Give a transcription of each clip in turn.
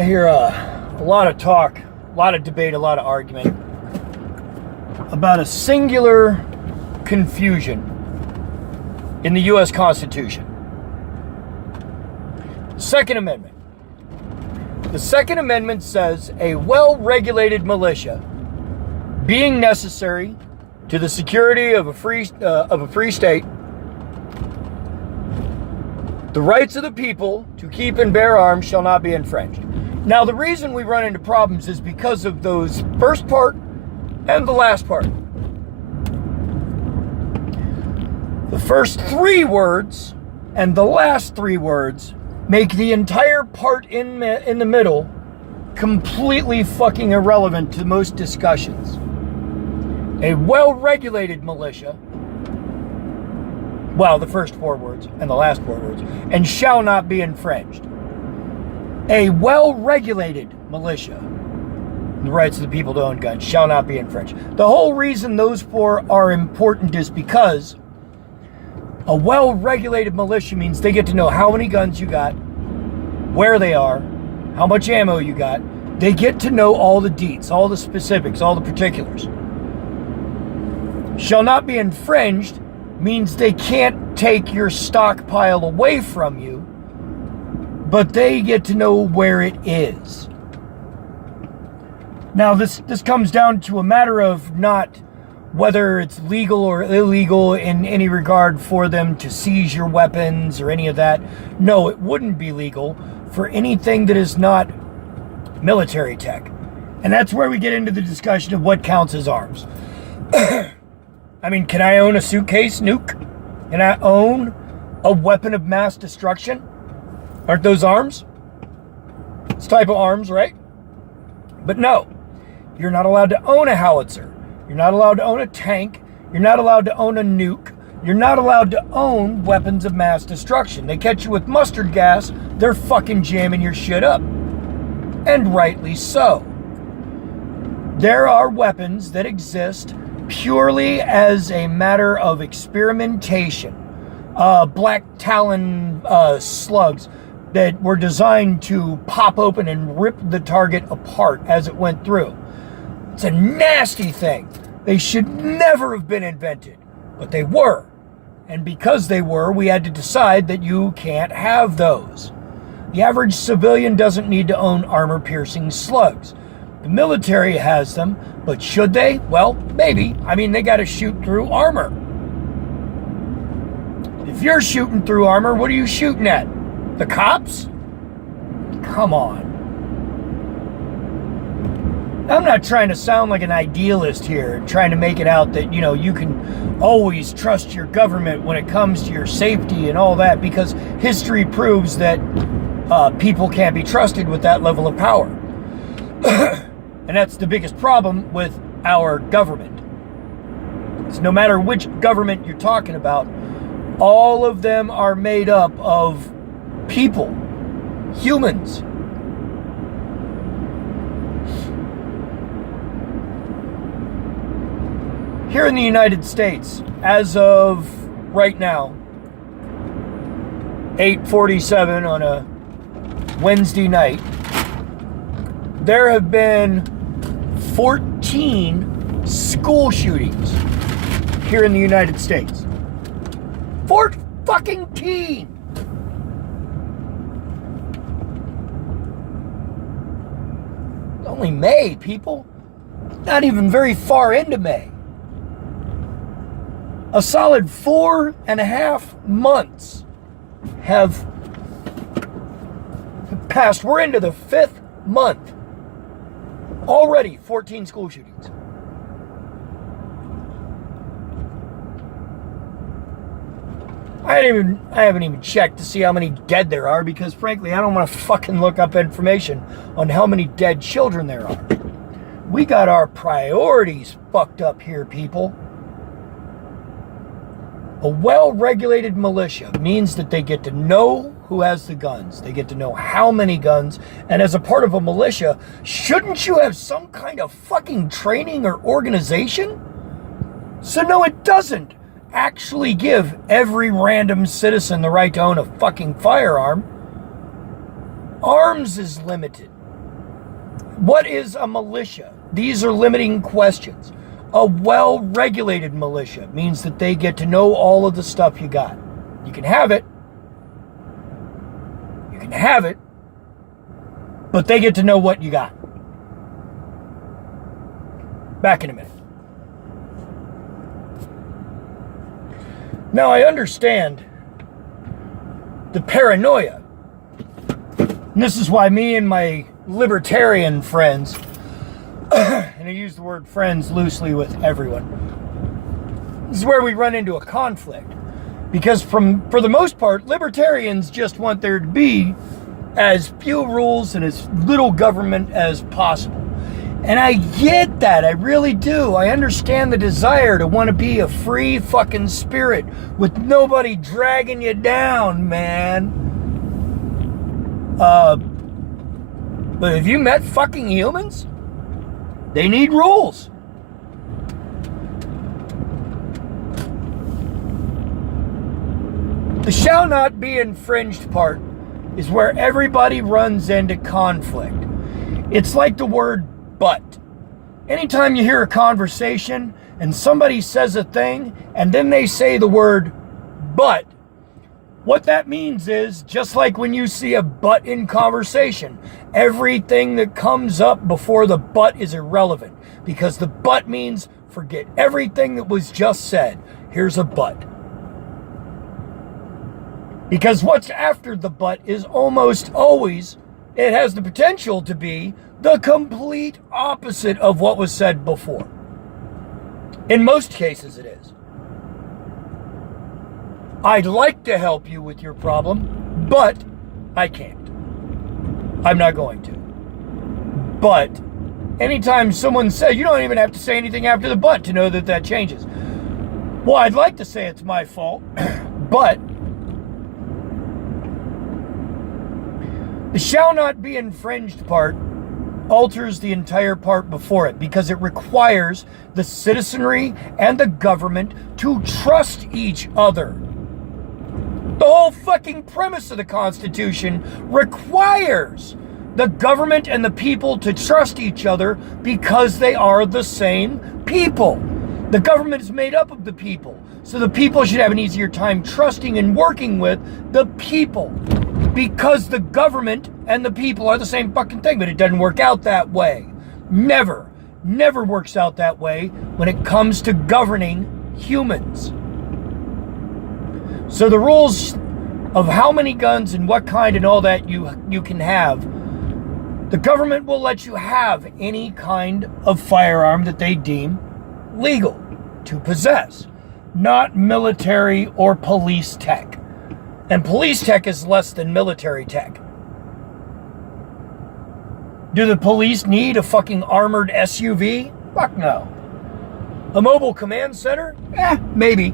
I hear a lot of talk, a lot of debate, a lot of argument about a singular confusion in the U.S. Constitution. Second Amendment. The Second Amendment says a well-regulated militia, being necessary to the security of a free state, the rights of the people to keep and bear arms shall not be infringed. Now, the reason we run into problems is because of those first part and the last part. The first three words and the last three words make the entire part in the middle completely fucking irrelevant to most discussions. A well-regulated militia, well, the first four words and the last four words, and shall not be infringed. A well-regulated militia, the rights of the people to own guns, shall not be infringed. The whole reason those four are important is because a well-regulated militia means they get to know how many guns you got, where they are, how much ammo you got. They get to know all the deets, all the specifics, all the particulars. Shall not be infringed means they can't take your stockpile away from you, but they get to know where it is. Now, this comes down to a matter of not whether it's legal or illegal in any regard for them to seize your weapons or any of that. No, it wouldn't be legal for anything that is not military tech. And that's where we get into the discussion of what counts as arms. I mean, can I own a suitcase nuke? Can I own a weapon of mass destruction? Aren't those arms? It's a type of arms, right? But no, you're not allowed to own a howitzer. You're not allowed to own a tank. You're not allowed to own a nuke. You're not allowed to own weapons of mass destruction. They catch you with mustard gas, they're fucking jamming your shit up. And rightly so. There are weapons that exist purely as a matter of experimentation. Black talon slugs that were designed to pop open and rip the target apart as it went through. It's a nasty thing. They should never have been invented, but they were. And because they were, we had to decide that you can't have those. The average civilian doesn't need to own armor-piercing slugs. The military has them, but should they? Well, maybe. I mean, they got to shoot through armor. If you're shooting through armor, what are you shooting at? The cops? Come on. I'm not trying to sound like an idealist here, trying to make it out that, you know, you can always trust your government when it comes to your safety and all that, because history proves that people can't be trusted with that level of power. And that's the biggest problem with our government. So no matter which government you're talking about, all of them are made up of people, humans. Here in the United States, as of right now, 8:47 on a Wednesday night, there have been 14 school shootings here in the United States. 14! Only May, people. Not even very far into May. A solid 4.5 months have passed. We're into the 5th month. Already 14 school shootings. I haven't even checked to see how many dead there are, because frankly, I don't want to fucking look up information on how many dead children there are. We got our priorities fucked up here, people. A well-regulated militia means that they get to know who has the guns. They get to know how many guns. And as a part of a militia, shouldn't you have some kind of fucking training or organization? So no, it doesn't actually give every random citizen the right to own a fucking firearm. Arms is limited. What is a militia? These are limiting questions. A well-regulated militia means that they get to know all of the stuff you got. You can have it. You can have it. But they get to know what you got. Back in a minute. Now, I understand the paranoia. And this is why me and my libertarian friends, and I use the word friends loosely with everyone, this is where we run into a conflict. Because for the most part, libertarians just want there to be as few rules and as little government as possible. And I get that, I really do. I understand the desire to want to be a free fucking spirit with nobody dragging you down, man. But have you met fucking humans? They need rules. The shall not be infringed part is where everybody runs into conflict. It's like the word but. Anytime you hear a conversation and somebody says a thing and then they say the word but, what that means is, just like when you see a but in conversation, everything that comes up before the but is irrelevant, because the but means forget everything that was just said. Here's a but. Because what's after the but is almost always, it has the potential to be the complete opposite of what was said before. In most cases it is. I'd like to help you with your problem, but I can't. I'm not going to. But anytime someone says, you don't even have to say anything after the but to know that that changes. Well, I'd like to say it's my fault, but the shall not be infringed part alters the entire part before it, because it requires the citizenry and the government to trust each other. The whole fucking premise of the Constitution requires the government and the people to trust each other because they are the same people. The government is made up of the people, so the people should have an easier time trusting and working with the people, because the government and the people are the same fucking thing. But it doesn't work out that way. Never works out that way when it comes to governing humans. So the rules of how many guns and what kind and all that you can have, the government will let you have any kind of firearm that they deem legal to possess, not military or police tech. And police tech is less than military tech. Do the police need a fucking armored SUV? Fuck no. A mobile command center? Maybe.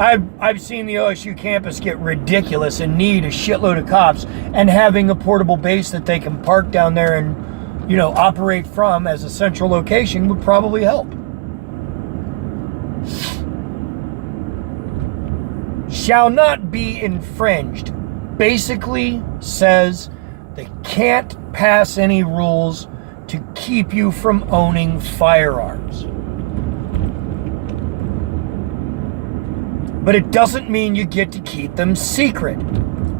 I've seen the OSU campus get ridiculous and need a shitload of cops, and having a portable base that they can park down there and, operate from as a central location would probably help. Shall not be infringed basically says they can't pass any rules to keep you from owning firearms. But it doesn't mean you get to keep them secret.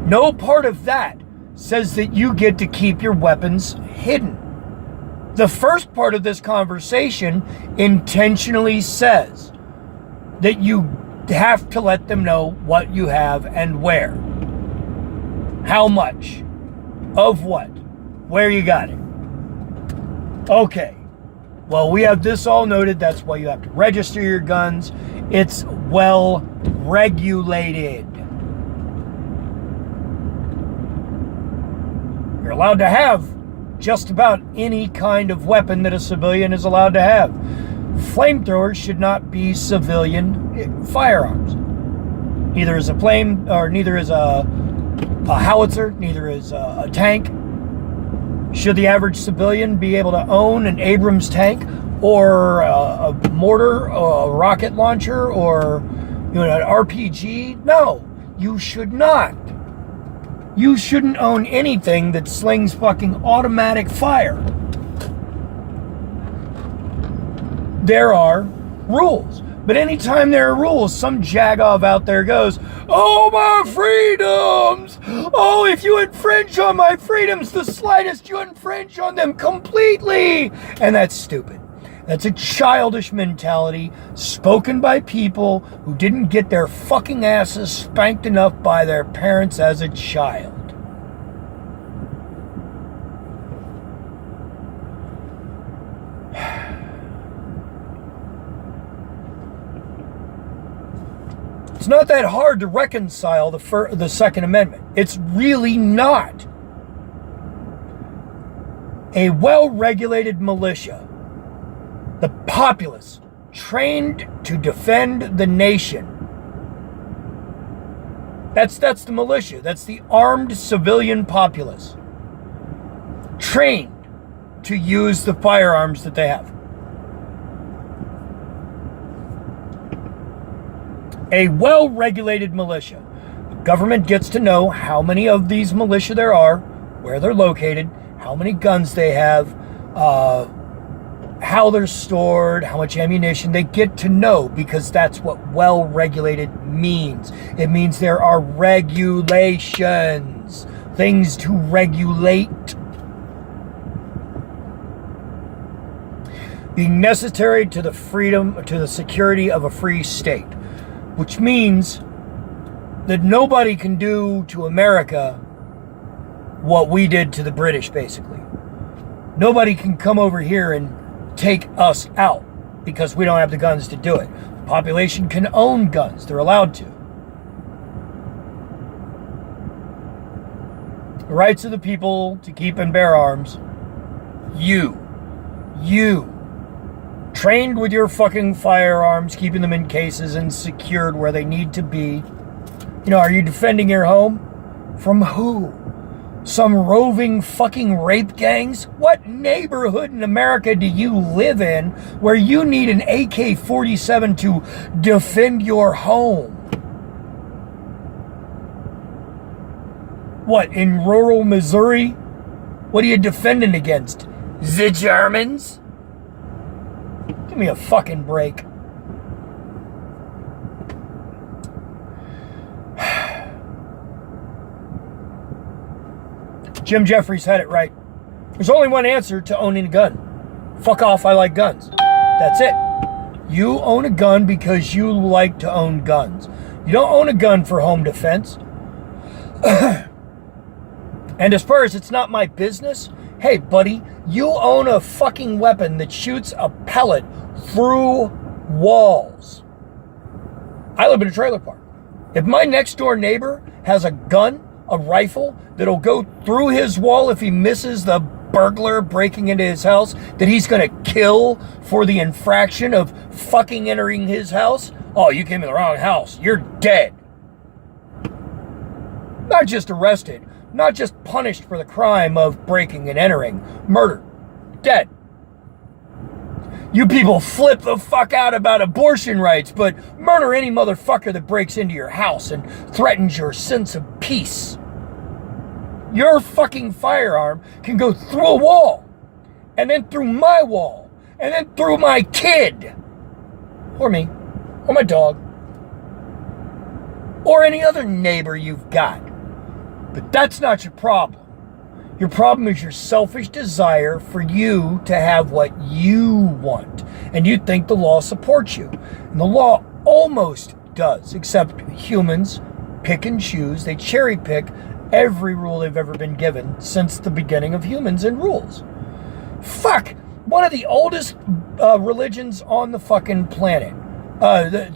No part of that says that you get to keep your weapons hidden. The first part of this conversation intentionally says that you have to let them know what you have and where. How much? Of what? Where you got it. Okay. Well, we have this all noted. That's why you have to register your guns. It's well regulated. You're allowed to have just about any kind of weapon that a civilian is allowed to have. Flamethrowers should not be civilian firearms. Neither is a neither is a howitzer, neither is a tank. Should the average civilian be able to own an Abrams tank or a mortar, or a rocket launcher, or an RPG? No, you should not. you shouldn't own anything that slings fucking automatic fire. There are rules. But anytime there are rules, some jagoff out there goes, oh, my freedoms! Oh, if you infringe on my freedoms the slightest, you infringe on them completely! And that's stupid. That's a childish mentality spoken by people who didn't get their fucking asses spanked enough by their parents as a child. It's not that hard to reconcile the Second Amendment. It's really not. A well-regulated militia, the populace, trained to defend the nation. That's the militia. That's the armed civilian populace. Trained to use the firearms that they have. A well-regulated militia. The government gets to know how many of these militia there are, where they're located, how many guns they have, how they're stored, how much ammunition. They get to know because that's what well-regulated means. It means there are regulations, things to regulate. Being necessary to the freedom, to the security of a free state. Which means that nobody can do to America what we did to the British, basically. Nobody can come over here and take us out because we don't have the guns to do it. The population can own guns. They're allowed to. The rights of the people to keep and bear arms. You. Trained with your fucking firearms, keeping them in cases and secured where they need to be. You know, are you defending your home? From who? Some roving fucking rape gangs? What neighborhood in America do you live in where you need an AK-47 to defend your home? What, in rural Missouri? What are you defending against? The Germans? Give me a fucking break. Jim Jeffries had it right. There's only one answer to owning a gun. Fuck off, I like guns. That's it. You own a gun because you like to own guns. You don't own a gun for home defense. And as far as it's not my business, hey, buddy, you own a fucking weapon that shoots a pellet through walls. I live in a trailer park. If my next door neighbor has a gun, a rifle, that'll go through his wall if he misses the burglar breaking into his house, that he's gonna kill for the infraction of fucking entering his house, oh, you came in the wrong house. You're dead. Not just arrested, not just punished for the crime of breaking and entering, murder, dead. You people flip the fuck out about abortion rights, but murder any motherfucker that breaks into your house and threatens your sense of peace. Your fucking firearm can go through a wall, and then through my wall, and then through my kid, or me, or my dog, or any other neighbor you've got. But that's not your problem. Your problem is your selfish desire for you to have what you want. And you think the law supports you. And the law almost does, except humans pick and choose. They cherry pick every rule they've ever been given since the beginning of humans and rules. Fuck! One of the oldest religions on the fucking planet.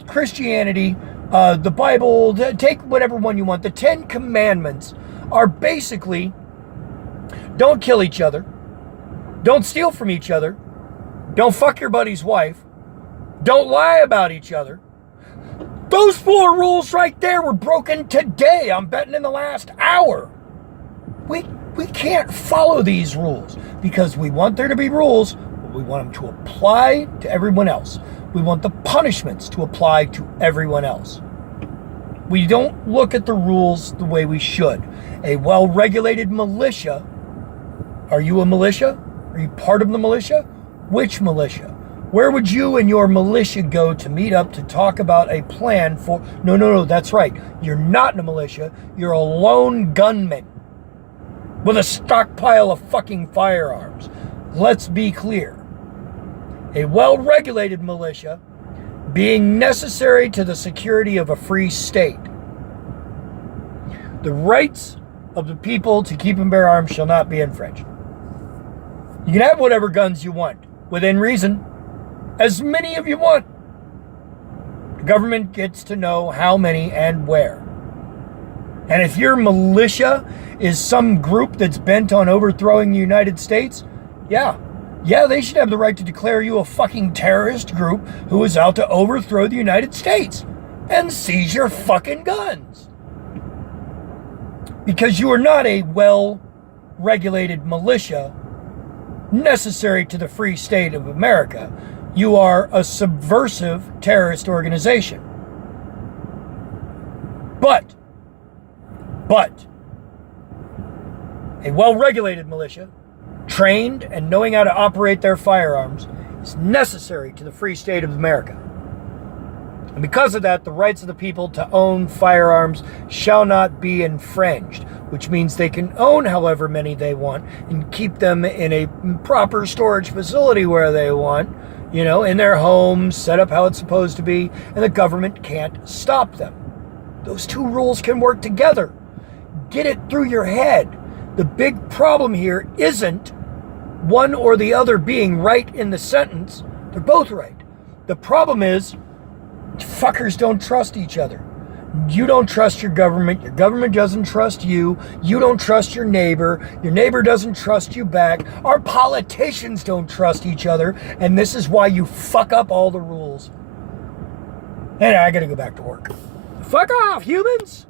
Christianity, the Bible, take whatever one you want. The 10 Commandments are basically: don't kill each other. Don't steal from each other. Don't fuck your buddy's wife. Don't lie about each other. Those 4 rules right there were broken today. I'm betting in the last hour. We can't follow these rules because we want there to be rules, but we want them to apply to everyone else. We want the punishments to apply to everyone else. We don't look at the rules the way we should. A well-regulated militia. Are you a militia? Are you part of the militia? Which militia? Where would you and your militia go to meet up to talk about a plan for... No, that's right. You're not in a militia. You're a lone gunman with a stockpile of fucking firearms. Let's be clear. A well-regulated militia being necessary to the security of a free state. The rights of the people to keep and bear arms shall not be infringed. You can have whatever guns you want, within reason, as many of you want. The government gets to know how many and where. And if your militia is some group that's bent on overthrowing the United States, yeah, they should have the right to declare you a fucking terrorist group who is out to overthrow the United States and seize your fucking guns. Because you are not a well-regulated militia necessary to the free state of America. You are a subversive terrorist organization. But a well-regulated militia, trained and knowing how to operate their firearms, is necessary to the free state of America. And because of that, the rights of the people to own firearms shall not be infringed, which means they can own however many they want and keep them in a proper storage facility where they want, in their homes, set up how it's supposed to be, and the government can't stop them. Those two rules can work together. Get it through your head. The big problem here isn't one or the other being right in the sentence. They're both right. The problem is fuckers don't trust each other. You don't trust your government doesn't trust you, you don't trust your neighbor doesn't trust you back, our politicians don't trust each other, and this is why you fuck up all the rules. And I gotta go back to work. Fuck off, humans!